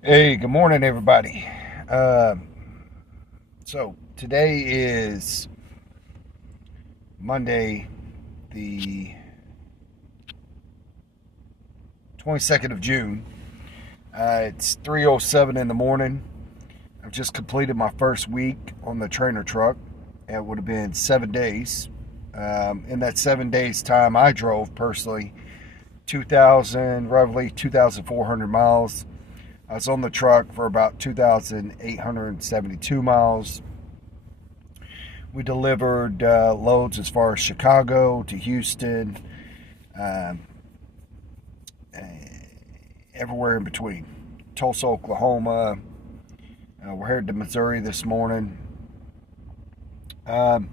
Hey, good morning, everybody. Uh, so today is Monday, the 22nd of June. It's 3:07 in the morning. I've just completed my first week on the trainer truck. It would have been 7 days. In that 7 days time, I drove personally 2,400 miles. I was on the truck for about 2,872 miles. We delivered loads as far as Chicago to Houston, um, everywhere in between. Tulsa, Oklahoma. We're headed to Missouri this morning. Um,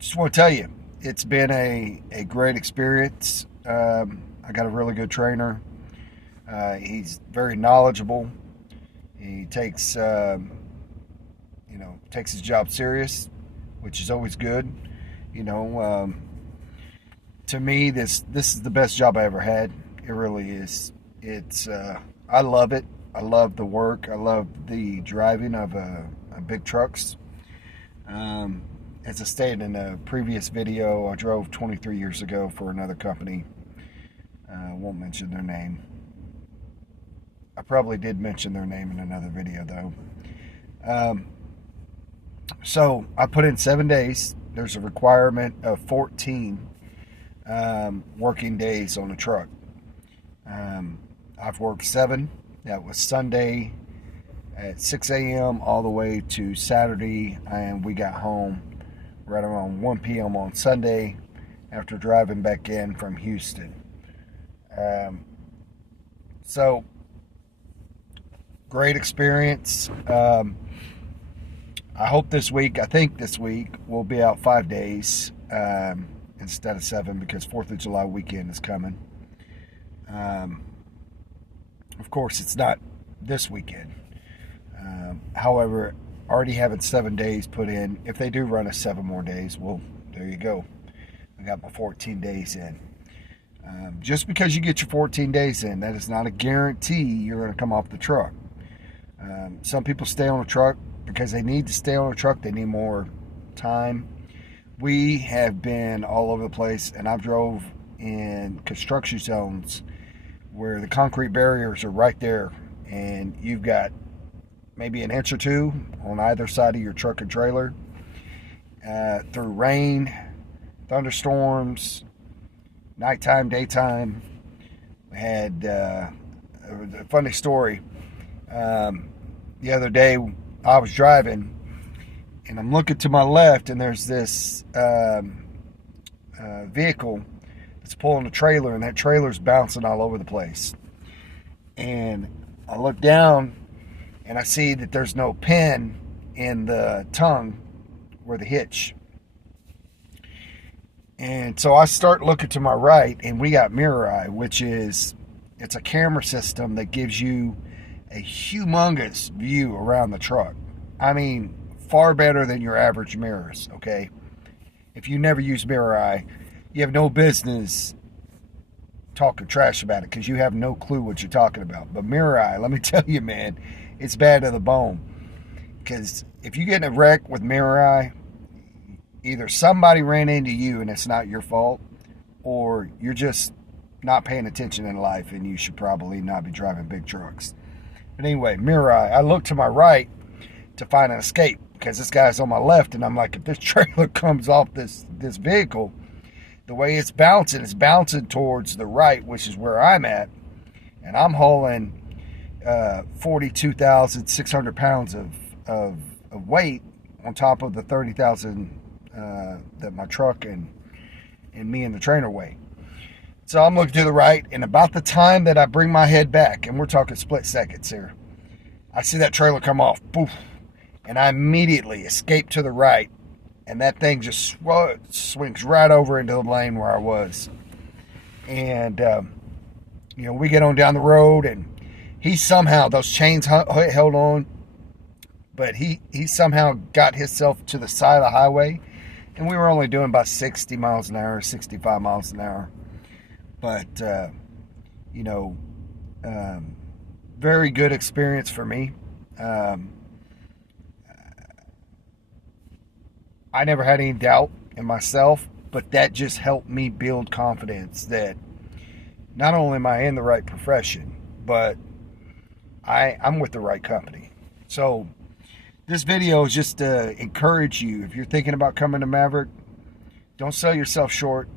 just want to tell you, it's been a great experience. I got a really good trainer. He's very knowledgeable. He takes his job serious, which is always good. You know, to me, this is the best job I ever had. It really is. I love it. I love the work. I love the driving of big trucks. Um, as I stated in a previous video, I drove 23 years ago for another company. I won't mention their name. I probably did mention their name in another video though. Um, so I put in 7 days. There's a requirement of 14 working days on the truck. Um, I've worked 7. That was Sunday at 6 a.m. all the way to Saturday, and we got home right around 1 p.m. on Sunday after driving back in from Houston. Um, so, great experience. I think this week we'll be out 5 days instead of 7 because 4th of July weekend is coming. Um, of course, it's not this weekend. However, already having 7 days put in, if they do run us 7 more days, well, there you go. I got my 14 days in. Just because you get your 14 days in, that is not a guarantee you're going to come off the truck. Some people stay on a truck because they need to stay on a truck. They need more time. We have been all over the place, and I've drove in construction zones where the concrete barriers are right there, and you've got maybe an inch or two on either side of your truck and trailer. Through rain, thunderstorms, nighttime, daytime. We had a funny story. The other day, I was driving, and I'm looking to my left, and there's this vehicle that's pulling a trailer, and that trailer's bouncing all over the place. And I look down, and I see that there's no pin in the tongue where the hitch. And so I start looking to my right, and we got MirrorEye, which is it's a camera system that gives you a humongous view around the truck. I mean, far better than your average mirrors, okay? If you never use MirrorEye, you have no business talking trash about it because you have no clue what you're talking about. But MirrorEye, let me tell you, man, it's bad to the bone. Because if you get in a wreck with MirrorEye, either somebody ran into you and it's not your fault, or you're just not paying attention in life and you should probably not be driving big trucks. But anyway, MirrorEye, I look to my right to find an escape because this guy's on my left, and I'm like, if this trailer comes off this vehicle, the way it's bouncing towards the right, which is where I'm at, and I'm hauling 42,600 pounds of weight on top of the 30,000 that my truck and me and the trainer weigh. So I'm looking to the right, and about the time that I bring my head back, and we're talking split seconds here, I see that trailer come off, poof, and I immediately escape to the right, and that thing just swings right over into the lane where I was. And, we get on down the road, and he somehow, those chains held on, but he somehow got himself to the side of the highway, and we were only doing about 60 miles an hour, 65 miles an hour. But, you know, um, very good experience for me. I never had any doubt in myself, but that just helped me build confidence that not only am I in the right profession, but I'm with the right company. So this video is just to encourage you. If you're thinking about coming to Maverick, don't sell yourself short.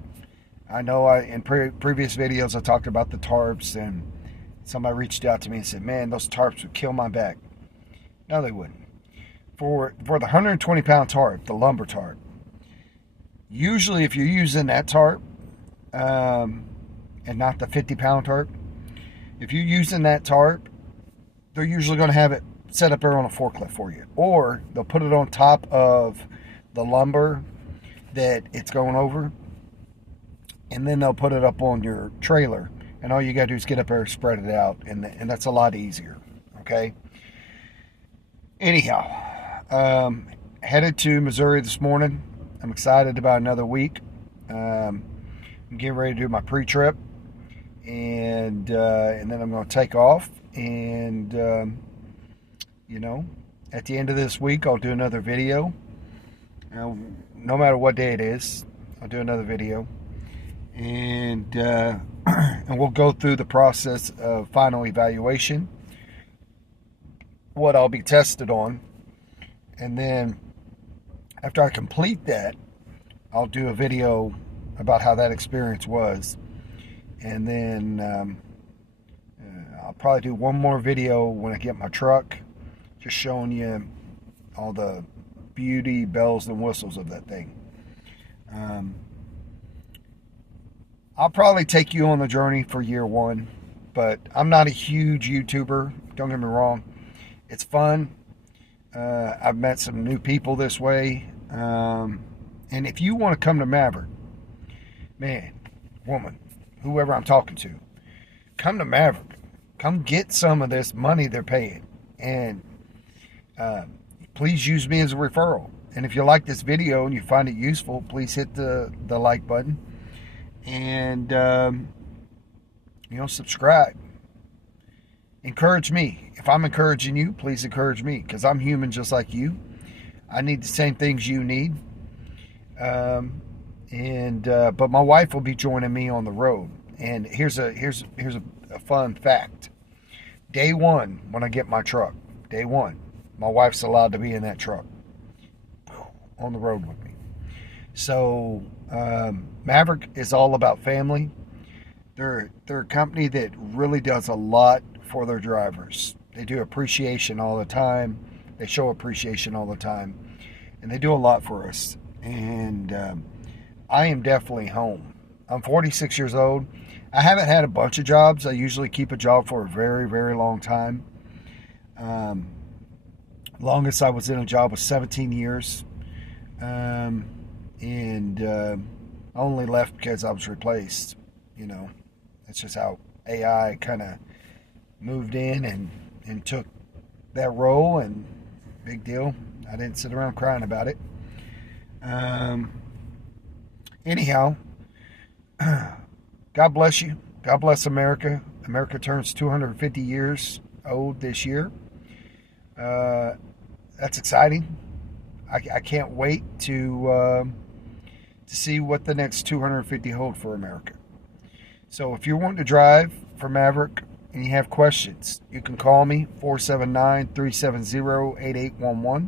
I know in previous videos I talked about the tarps, and somebody reached out to me and said, man, those tarps would kill my back. No, they wouldn't. For the 120-pound tarp, the lumber tarp, usually if you're using that tarp and not the 50-pound tarp, if you're using that tarp, they're usually going to have it set up there on a forklift for you. Or they'll put it on top of the lumber that it's going over, and then they'll put it up on your trailer, and all you got to do is get up there and spread it out, and that's a lot easier, okay? Anyhow, headed to Missouri this morning. I'm excited about another week. I'm getting ready to do my pre-trip, and then I'm going to take off, and you know, at the end of this week I'll do another video. No matter what day it is, I'll do another video, and and we'll go through the process of final evaluation, what I'll be tested on, and then after I complete that, I'll do a video about how that experience was, and then I'll probably do one more video when I get my truck, just showing you all the beauty, bells, and whistles of that thing. I'll probably take you on the journey for year one, but I'm not a huge YouTuber. Don't get me wrong. It's fun. I've met some new people this way. And if you want to come to Maverick, man, woman, whoever I'm talking to, come to Maverick. Come get some of this money they're paying. And please use me as a referral. And if you like this video and you find it useful, please hit the like button. And, subscribe. Encourage me. If I'm encouraging you, please encourage me, because I'm human just like you. I need the same things you need. But my wife will be joining me on the road. And here's a fun fact. Day one, when I get my truck, day one, my wife's allowed to be in that truck on the road with me. So Maverick is all about family. They're a company that really does a lot for their drivers. They do appreciation all the time. They show appreciation all the time. And they do a lot for us. And I am definitely home. I'm 46 years old. I haven't had a bunch of jobs. I usually keep a job for a very, very long time. Longest I was in a job was 17 years. I only left because I was replaced. That's just how AI kind of moved in and took that role, and big deal. I didn't sit around crying about it. Anyhow, God bless you. God bless America. America turns 250 years old this year. That's exciting. I can't wait to see what the next 250 hold for America. So if you're wanting to drive for Maverick and you have questions, you can call me, 479-370-8811,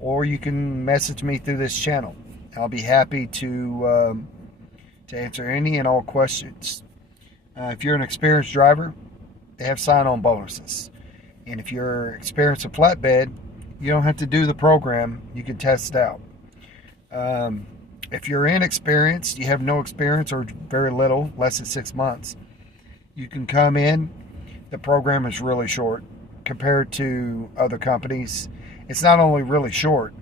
or you can message me through this channel. I'll be happy to answer any and all questions. If you're an experienced driver, they have sign-on bonuses. And if you're experienced a flatbed, you don't have to do the program. You can test it out. If you're inexperienced, you have no experience or very little, less than 6 months, you can come in. The program is really short compared to other companies. It's not only really short,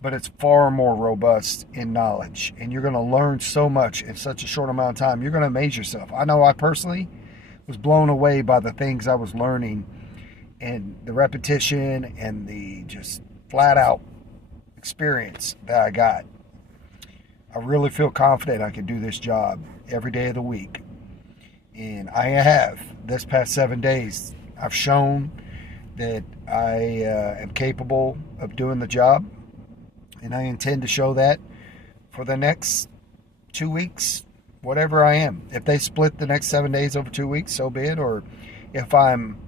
but it's far more robust in knowledge. And you're going to learn so much in such a short amount of time. You're going to amaze yourself. I know I personally was blown away by the things I was learning, and the repetition and the just flat out experience that I got. I really feel confident I can do this job every day of the week. And I have this past 7 days I've shown that I am capable of doing the job, and I intend to show that for the next 2 weeks, whatever I am. If they split the next 7 days over 2 weeks, so be it. Or if I'm,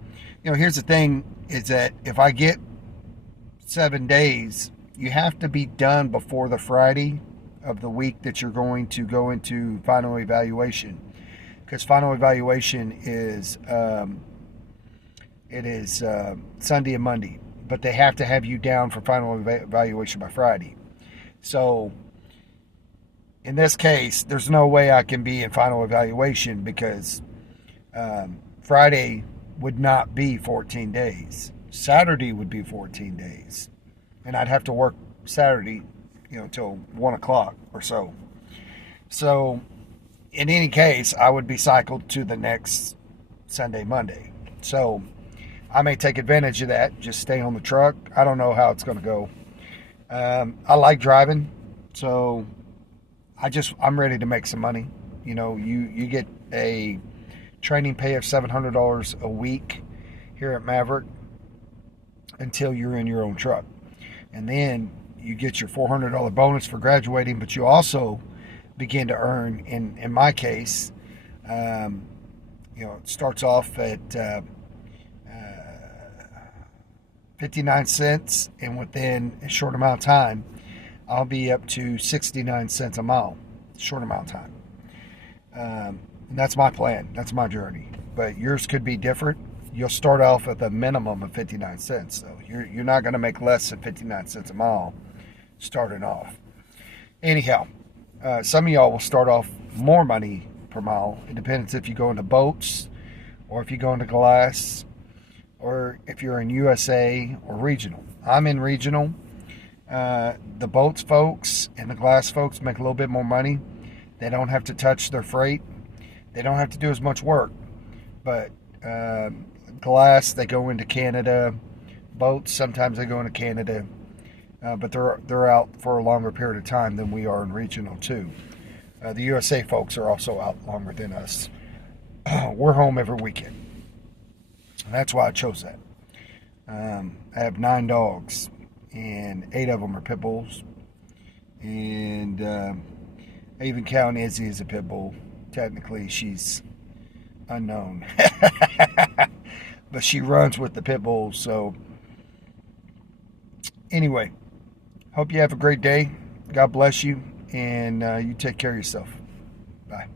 here's the thing, is that if I get 7 days, you have to be done before the Friday of the week that you're going to go into final evaluation, because final evaluation is Sunday and Monday, but they have to have you down for final evaluation by Friday. So in this case, there's no way I can be in final evaluation, because Friday would not be 14 days. Saturday would be 14 days. And I'd have to work Saturday, till 1 o'clock or so. So in any case, I would be cycled to the next Sunday, Monday. So I may take advantage of that, just stay on the truck. I don't know how it's going to go. I like driving, so I'm ready to make some money. You get a training pay of $700 a week here at Maverick until you're in your own truck. And then you get your $400 bonus for graduating, but you also begin to earn, in my case, it starts off at 59 cents, and within a short amount of time, I'll be up to 69 cents a mile. Short amount of time. And that's my plan. That's my journey. But yours could be different. You'll start off with a minimum of 59 cents. So you're not going to make less than 59 cents a mile starting off. Anyhow, some of y'all will start off more money per mile. It depends if you go into boats, or if you go into glass, or if you're in USA or regional. I'm in regional. The boats folks and the glass folks make a little bit more money. They don't have to touch their freight. They don't have to do as much work. But glass, they go into Canada. Boats, sometimes they go into Canada. But they're out for a longer period of time than we are in regional too. The USA folks are also out longer than us. We're home every weekend. And that's why I chose that. I have 9 dogs, and 8 of them are pit bulls. And I even count Izzy as a pit bull. Technically, she's unknown. But she runs with the pit bulls. So anyway, hope you have a great day. God bless you, and you take care of yourself. Bye.